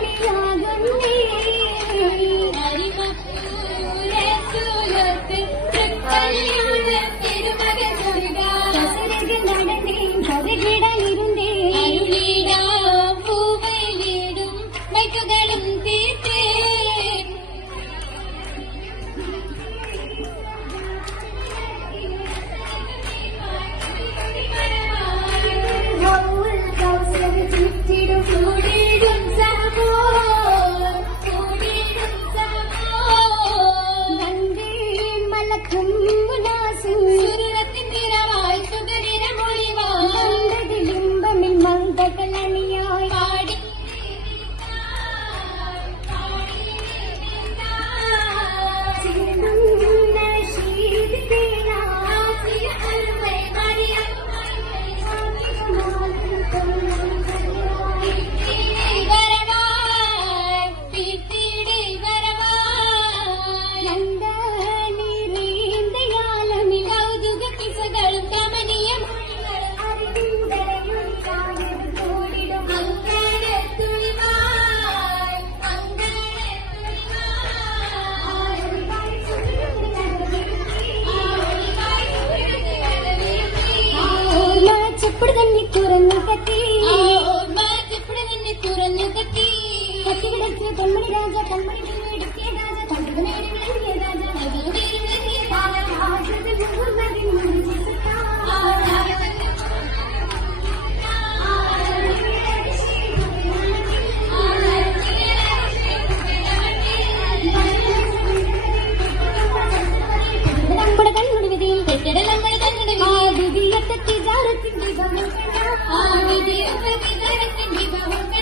离家的人。തുറന്നു കത്തി മരത്തിപ്പിടെ നിന്നെ തുറന്നു കത്തി കത്തി കിടച്ച് കൺമണി രാജ കൺമണി എടുക്കിയ രാജ കണ്ടു നേടി വിളങ്ങിയ രാജ രാജ தேவ விதரத்தின் விபவங்கள்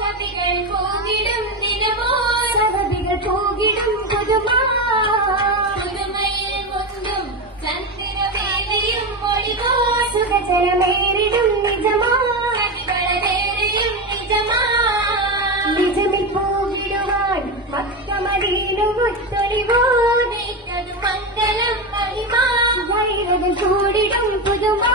சபிகள் போகிடும் தினமோ சபிகள் போகிடும் புதுமா புதுமையில் முந்தும் சந்திர மேலையும் மங்களம் மகிமா வைரது கூடிடும் புதுமா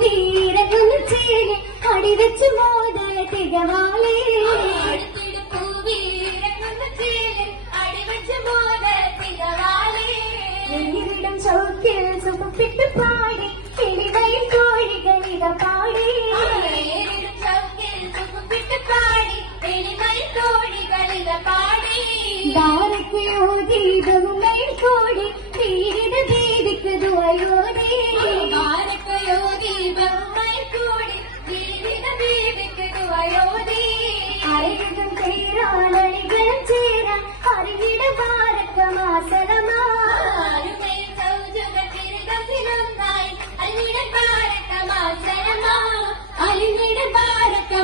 വീരകുലച്ചേലെ അടിവെച്ച് മോദല തികവാലേ എന്നിവിടം ചൗക്കിൽ സുഖപ്പെട്ട് പാടി കിളിവയിൽ കോഴികൾ ഇവ പാടി. ധാരയ്ക്ക് ഓതി ഗംഗയിൽ കോടി തീരിട വീതിക്ക് ദുവയോടേ. அயோதி அறிவிடும் பேரால் அடிகளும் சேர அறிவிட பாரத மாசலமா அறிவிட பாரத அறிவிட பாரத